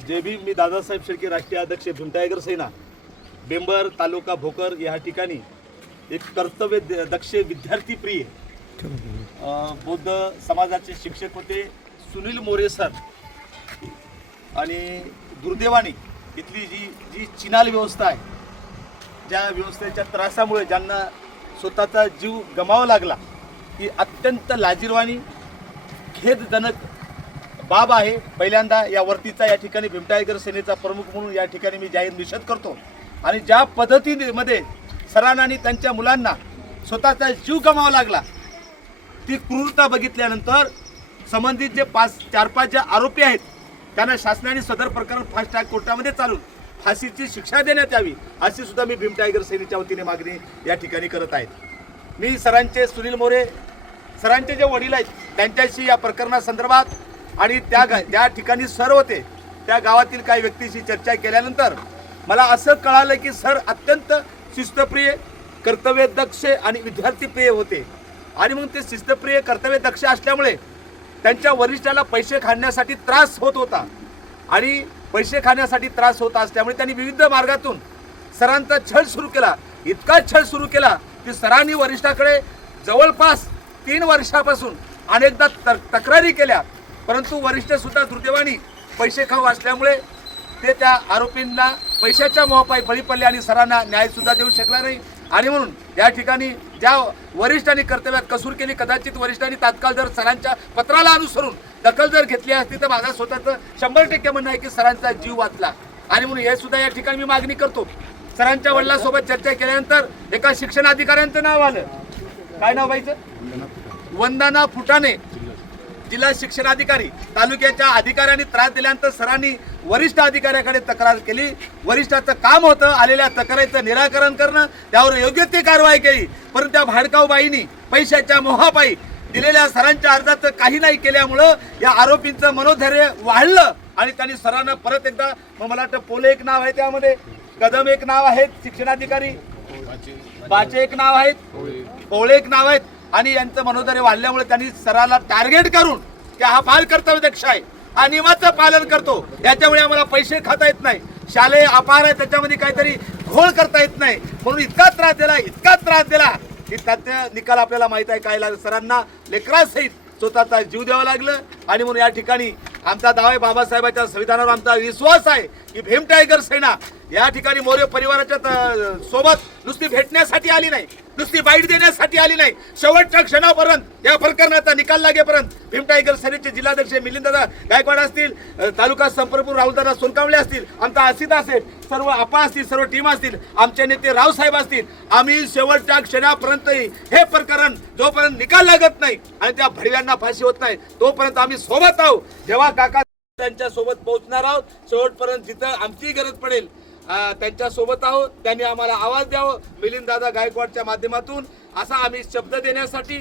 जय भीम. मी दादासाहेब शेळके, राष्ट्रीय अध्यक्ष भीम टायगर सेना, बेंबर तालुका भोकर या ठिकाणी एक कर्तव्य दक्ष विद्यार्थी प्रिय बौद्ध समाजाचे शिक्षक होते सुनील मोरे सर आणि दुर्दैवाने इथली जी चिनाल व्यवस्था आहे, ज्या व्यवस्थेच्या त्रासामुळे ज्यांना स्वतःचा जीव गमावा लागला, ही अत्यंत लाजिरवाणी खेदजनक बाब आहे. पहिल्यांदा या वर्तीचा या ठिकाणी भीम टायगर सेनेचा प्रमुख म्हणून या ठिकाणी मी जाहीर निषेध करतो. आणि ज्या पद्धतीमध्ये सरांना आणि त्यांच्या मुलांना स्वतःचा जीव गमावा लागला, ती क्रूरता बघितल्यानंतर संबंधित जे 4-5 जे आरोपी आहेत त्यांना शासनाने सदर प्रकरण फास्ट ट्रॅक कोर्टामध्ये चालून फाशीची शिक्षा देण्यात यावी, अशी सुद्धा मी भीम टायगर सेनेच्या वतीने मागणी या ठिकाणी करत आहेत. मी सरांचे, सुनील मोरे सरांचे जे वडील आहेत त्यांच्याशी या प्रकरणासंदर्भात आणि त्या ठिकाणी सर होते त्या गावातील काही व्यक्तीशी चर्चा केल्यानंतर मला असं कळालं की सर अत्यंत शिस्तप्रिय, कर्तव्यदक्ष आणि विद्यार्थीप्रिय होते. आणि मग ते शिस्तप्रिय, कर्तव्यदक्ष असल्यामुळे त्यांच्या वरिष्ठाला पैसे खाण्यासाठी त्रास होत होता आणि पैसे खाण्यासाठी त्रास होत असल्यामुळे त्यांनी विविध मार्गातून सरांचा छळ सुरू केला. इतका छळ सुरू केला की सरांनी वरिष्ठाकडे जवळपास 3 वर्षापासून अनेकदा तक्रारी केल्या, परंतु वरिष्ठ सुद्धा दुर्दैवाने पैसे खाऊ असल्यामुळे ते त्या आरोपींना पैशाच्या मोहापायी बळी पडले आणि सरांना न्याय सुद्धा देऊ शकला नाही. आणि म्हणून या ठिकाणी ज्या वरिष्ठांनी कर्तव्यात कसूर केली, कदाचित वरिष्ठांनी तात्काळ जर सरांच्या पत्राला अनुसरून दखल जर घेतली असती तर माझा स्वतःचं 100% म्हणणं आहे की सरांचा जीव वाचला. आणि म्हणून हे सुद्धा या ठिकाणी मी मागणी करतो. सरांच्या वडिलांसोबत चर्चा केल्यानंतर एका शिक्षण अधिकाऱ्यांचं नाव आलं. काय नाव व्हायचं? वंदना फुटाणे, जिल्हा शिक्षण अधिकारी. तालुक्याच्या अधिकाऱ्यांनी त्रास दिल्यानंतर सरांनी वरिष्ठ अधिकाऱ्याकडे तक्रार केली. वरिष्ठाचं काम होतं आलेल्या तक्रारीचं निराकरण करणं, त्यावर योग्य ती कारवाई केली. परंतु त्या भाडकाऊ बाईंनी पैशाच्या मोहापायी दिलेल्या सरांच्या अर्जाचं काही नाही केल्यामुळं या आरोपींचं मनोधैर्य वाढलं आणि त्यांनी सरांना परत एकदा, मला वाटतं पोले एक नाव आहे, त्यामध्ये कदम एक नाव आहेत, शिक्षणाधिकारी बाचे एक नाव आहेत, पोळे एक नाव आहेत, आणि यांचं मनोधैर्य वाढल्यामुळे त्यांनी सराला टार्गेट करून की हा बाल कर्तव्यदक्ष आहे, हा नियमाचं पालन करतो, याच्यामुळे आम्हाला पैसे खाता येत नाही, शालेय अपार आहे, त्याच्यामध्ये काहीतरी घोळ करता येत नाही, म्हणून इतका त्रास दिला की त्याचा निकाल आपल्याला माहित आहे काय लागला. सरांना लेकरासहित स्वतःचा जीव द्यावा लागलं. आणि म्हणून या ठिकाणी आमचा दावा आहे, बाबासाहेबांच्या संविधानावर आमचा विश्वास आहे की भीम टायगर सेना या ठिकाणी मोरे परिवाराच्या सोबत नुसती भेटण्यासाठी आली नाही, नुसती बाईट देण्यासाठी आली नाही, शेवटच्या क्षणापर्यंत या प्रकरणाचा निकाल लागेपर्यंत भीम टायगर सेनेचे जिल्हाध्यक्ष मिलिंददादा गायकवाड असतील, तालुका संपर्क राहुलदादा सोनकांबळे असतील, आमचा असित असेल, सर्व आपा असतील, सर्व टीम असतील, आमचे नेते रावसाहेब असतील, आम्ही शेवटच्या क्षणापर्यंतही हे प्रकरण जोपर्यंत निकाल लागत नाही आणि त्या भडव्यांना फाशी होत नाही तोपर्यंत आम्ही सोबत आहोत. जेव्हा काका त्यांच्या सोबत पोहोचणार आहोत, शेवटपर्यंत जिथं आमची गरज पडेल त्यांच्या सोबत आहोत, त्यांनी आम्हाला आवाज द्यावं. मिलिंद दादा गायकवाडच्या माध्यमातून असा आम्ही शब्द देण्यासाठी